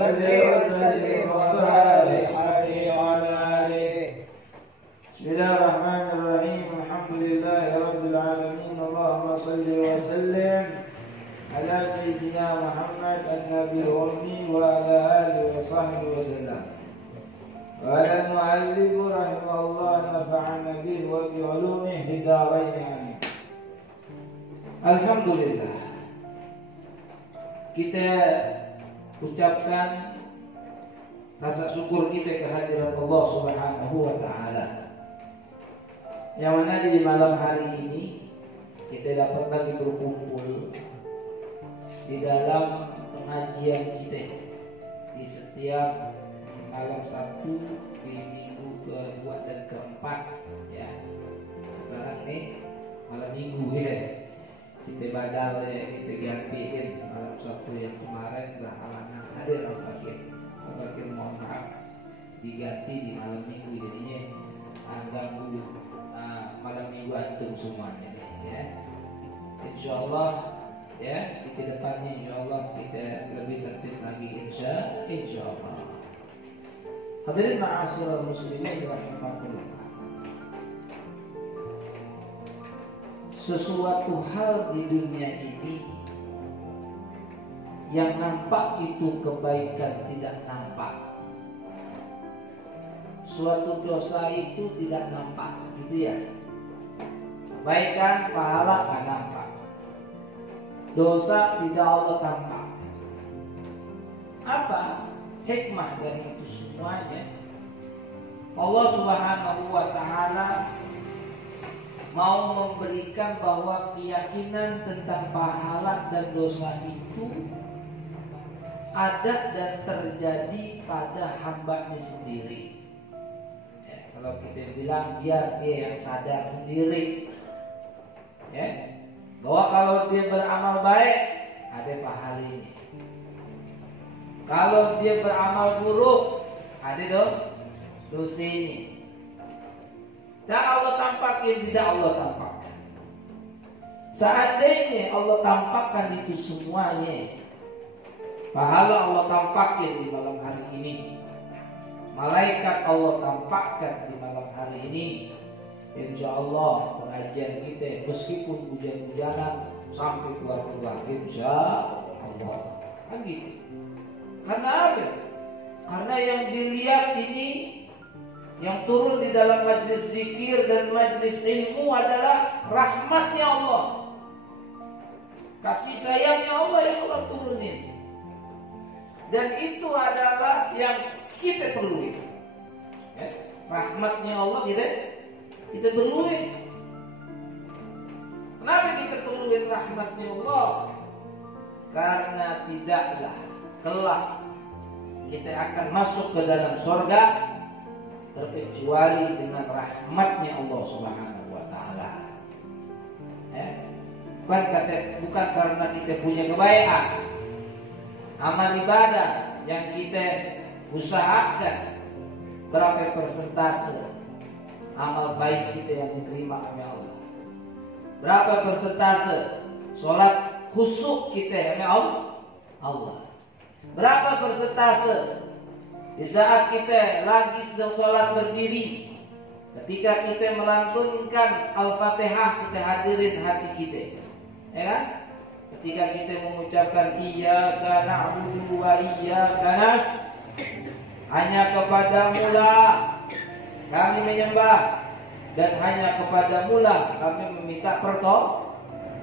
صل وسلم وبارك عليه وعلى آله. بسم الله الرحمن الرحيم. الحمد لله رب العالمين. اللهم صل وسلم على سيدنا محمد النبي الأمي وعلى آله وصحبه وسلم. وعلى المؤلف رحمه الله نفعنا به وبعلومه في الدارين آمين. Alhamdulillah, kita ucapkan rasa syukur kita kehadiran Allah Subhanahu wa Ta'ala, yang mana di malam hari ini kita dapat lagi berkumpul di dalam pengajian kita di setiap malam Sabtu di minggu kedua dan keempat. Ya, sekarang nih malam minggu ya. Kita badal ya, kita gantiin malam Sabtu yang kemarin berhalangan hadir al-fakir. Al-fakir mohon maaf, diganti di malam minggu, jadinya ganggu malam minggu antum semuanya ya. Insyaallah ya, di kedepannya insyaallah kita lebih tertib lagi insyaallah. Hadirin ma'asyiral muslimin rahimakumullah. Sesuatu hal di dunia ini yang nampak itu kebaikan tidak nampak. Suatu dosa itu tidak nampak, gitu ya. Kebaikan, pahala nggak nampak. Dosa tidak Allah tampak. Apa hikmah dari itu semuanya? Allah Subhanahu wa Ta'ala mau memberikan bahwa keyakinan tentang pahala dan dosa itu ada dan terjadi pada hambanya sendiri. Ya, kalau kita bilang biar dia yang sadar sendiri, ya, bahwa kalau dia beramal baik ada pahalanya. Kalau dia beramal buruk ada dosanya. Dan Allah tampakin, tidak Allah tampakkan. Seandainya Allah tampakkan itu semuanya, pahala Allah tampakkan di malam hari ini, malaikat Allah tampakkan di malam hari ini, insya Allah pengajian kita meskipun hujan-hujanan sampai keluar-keluar, insya Allah. Kan gitu. Karena apa? Karena yang dilihat ini, yang turun di dalam majlis zikir dan majlis ilmu adalah rahmatnya Allah, kasih sayangnya Allah yang Allah turunin. Dan itu adalah yang kita perluin, ya, rahmatnya Allah kita perluin. Kenapa kita perluin rahmatnya Allah? Karena tidaklah kelak kita akan masuk ke dalam surga terkecuali dengan rahmatnya Allah Subhanahu wa Ta'ala. Bukan karena kita punya kebaikan, amal ibadah yang kita usahakan, berapa persentase amal baik kita yang diterima oleh Allah, berapa persentase sholat khusyuk kita oleh Allah, berapa persentase di saat kita lagi sedang sholat berdiri, ketika kita melantunkan Al-Fatihah, kita hadirin hati kita, ya kan? Ketika kita mengucapkan iyyaka na'budu wa iyyaka nasta'in, hanya kepadamu lah kami menyembah dan hanya kepadamu lah kami meminta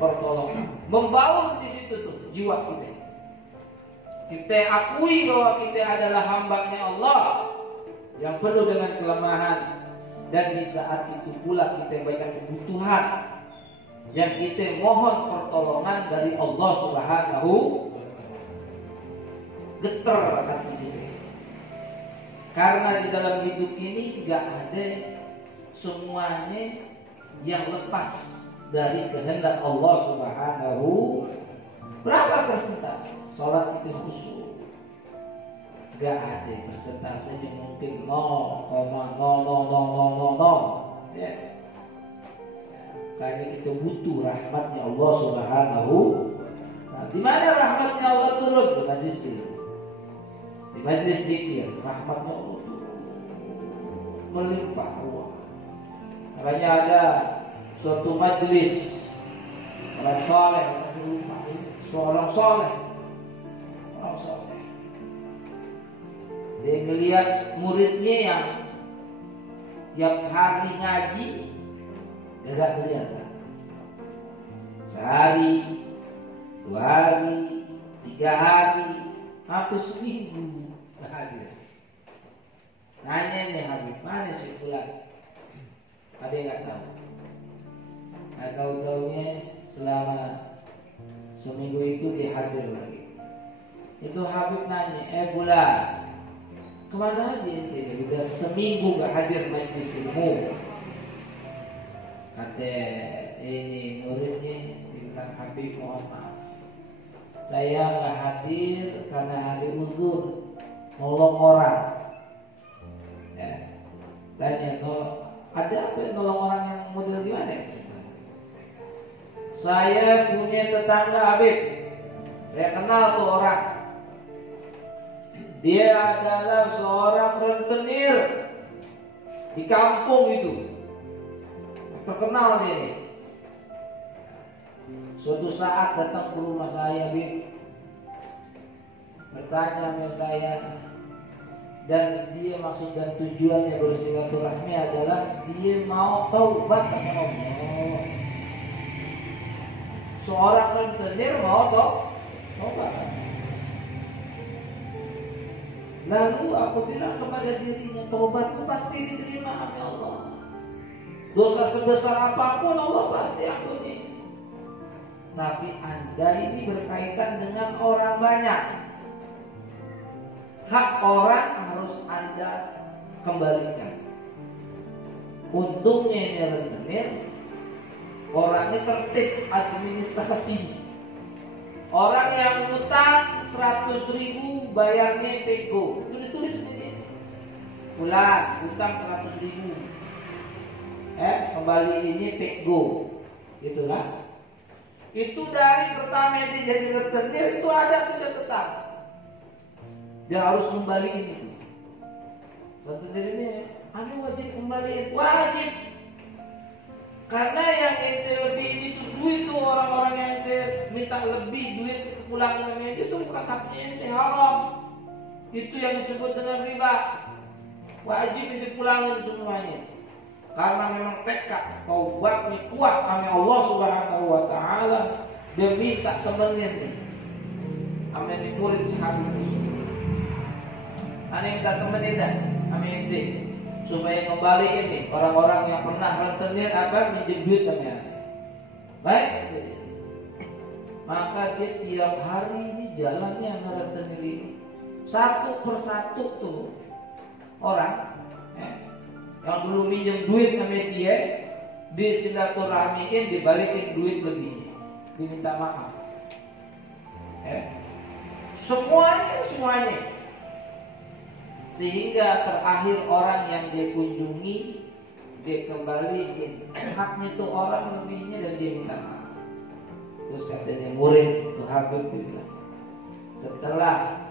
pertolongan. Membangun di situ tuh jiwa kita. Kita akui bahwa kita adalah hambanya Allah yang penuh dengan kelemahan, dan di saat itu pula kita banyak kebutuhan yang kita mohon pertolongan dari Allah Subhanahu. Getar hati kita, karena di dalam hidup ini tidak ada semuanya yang lepas dari kehendak Allah Subhanahu. Berapa persentase sholat itu khusyuk? Gak ada persentasenya, mungkin 0,00000. Ya. Karena kita butuh rahmatnya Allah Subhanahu. Nah, di mana rahmatnya Allah turun? Di majlis ilmu. Di majlis zikir rahmatnya Allah melimpah ruah. Makanya ada suatu majlis orang soleh, seorang soleh, orang soleh. Dia melihat muridnya yang tiap hari ngaji, tidak kelihatan. Sehari, 2 hari, 3 hari, hampir seminggu nggak hadir. Nanya nih Habib, mana si fulan? Ada yang nggak tahu. Nggak tahu-taunya selama seminggu itu dia hadir lagi. Itu Habib nanya, fulan, kemana aja ente? Udah seminggu nggak hadir majlis ilmu. Kata ini muridnya bilang, Habib mohon maaf, saya nggak hadir karena ada uzur nolong orang. Ya. Tanya, ada apa yang nolong orang yang model gimana? Saya punya tetangga Habib, saya kenal tuh orang. Dia adalah seorang rentenir di kampung itu, terkenal dia. Suatu saat datang ke rumah saya, Habib, bertanya sama saya, dan dia maksud dan tujuannya bersilaturahmi adalah dia mau taubat sama Allah. Seorang rentenir mau taubat. Lalu aku bilang kepada dirinya, taubatku pasti diterima oleh Allah. Dosa sebesar apapun Allah pasti ampuni. Tapi Anda ini berkaitan dengan orang banyak. Hak orang harus Anda kembalikan. Untungnya ini rentenir, orangnya tertib administrasi. Orang yang utang 100.000 bayarnya pego, itu ditulis ini. Bulan utang 100.000, kembali ini pego, gitulah. Itu dari pertama dia jadi rentenir itu ada catatan. Dia harus kembaliin itu. Rentenir ini, Anda wajib kembaliin, wajib. Karena yang ente lebih ini tuh duit tuh, orang-orang yang ente minta lebih duit pulangin sama ente itu bukan haknya ente, haram. Itu yang disebut dengan riba. Wajib ente pulangin semuanya. Karena memang tekad taubatnya kuat sama Allah Subhanahu wa taala, dia minta temenin nih. Sama murid sahabat itu. Ane minta temenin dah sama ente supaya kembaliin nih orang-orang yang pernah rentenir apa minjem duit sama. Baik. Maka dia tiap hari ini jalannya sama rentenir ini. Satu persatu tuh orang yang dulu minjem duit sama dia, disilaturahmiin, dibalikin duit lebih, diminta maaf. Semuanya. Sehingga terakhir orang yang dia kunjungi, dia kembaliin haknya tuh orang lebihnya dan dia minta maaf. Terus katanya murid tuh Habib bilang, setelah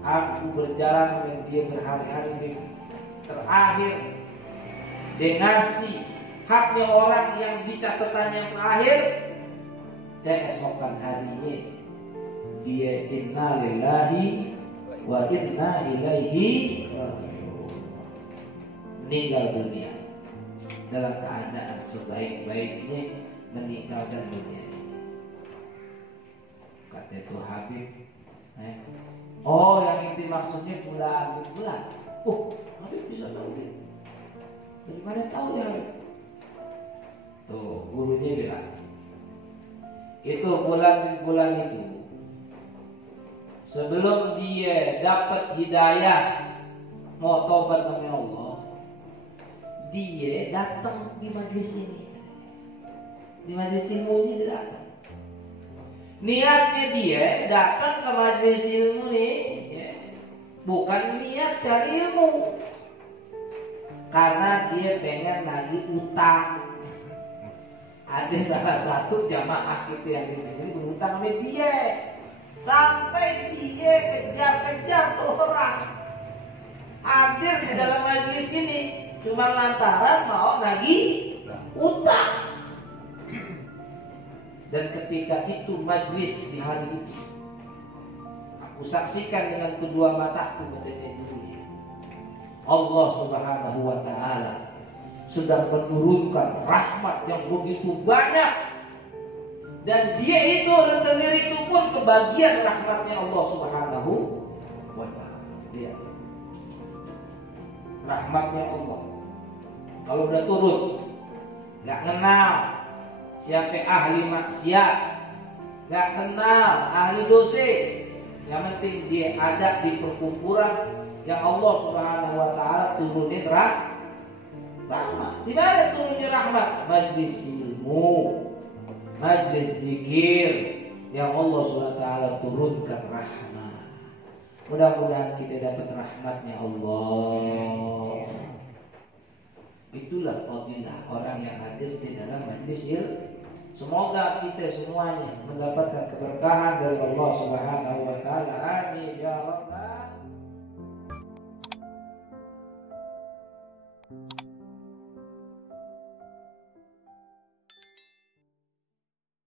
aku berjalan dengan dia berhari-hari, terakhir dia ngasih haknya orang yang di catatan yang terakhir, keesokan harinya dia inna lillahi wa inna ilaihi meninggal dunia dalam keadaan sebaik-baiknya meninggalkan dunia. Kata itu Habib, oh yang itu maksudnya fulan. Oh, Habib bisa tahu dia. Dari mana tahu dia Habib? Tuh gurunya bilang, itu bulan itu sebelum dia dapat hidayah mau tobat sama Allah, dia datang di majlis ini. Di majlis ilmu ini dia datang. Niatnya dia datang ke majlis ilmu ini bukan niat cari ilmu, karena dia pengen nagih utang. Ada salah satu jamaah kita yang di sini berutang sama dia. Sampai dia kejar-kejar tuh orang. hadir di dalam majelis ini cuma lantaran mau nagih utang. Dan ketika itu majelis di hari itu, aku saksikan dengan kedua mataku katanya dulu, Allah Subhanahu wa Ta'ala sedang menurunkan rahmat yang begitu banyak, dan dia itu rentenir itu pun kebagian rahmatnya Allah Subhanahu wa Ta'ala. Lihat rahmatnya Allah. Kalau udah turun, nggak kenal siapa ahli maksiat, nggak kenal ahli dosa, yang penting dia ada di perkumpulan yang Allah Subhanahu wa Ta'ala turunin rahmat. Di mana turunnya rahmat? Majlis ilmu, majlis zikir yang Allah Subhanahu wa Ta'ala turunkan rahmat. Mudah-mudahan kita dapat rahmatnya Allah. Itulah fadilah orang yang hadir di dalam majlis ilmu. Semoga kita semuanya mendapatkan keberkahan dari Allah Subhanahu wa Ta'ala. Amin ya rabbal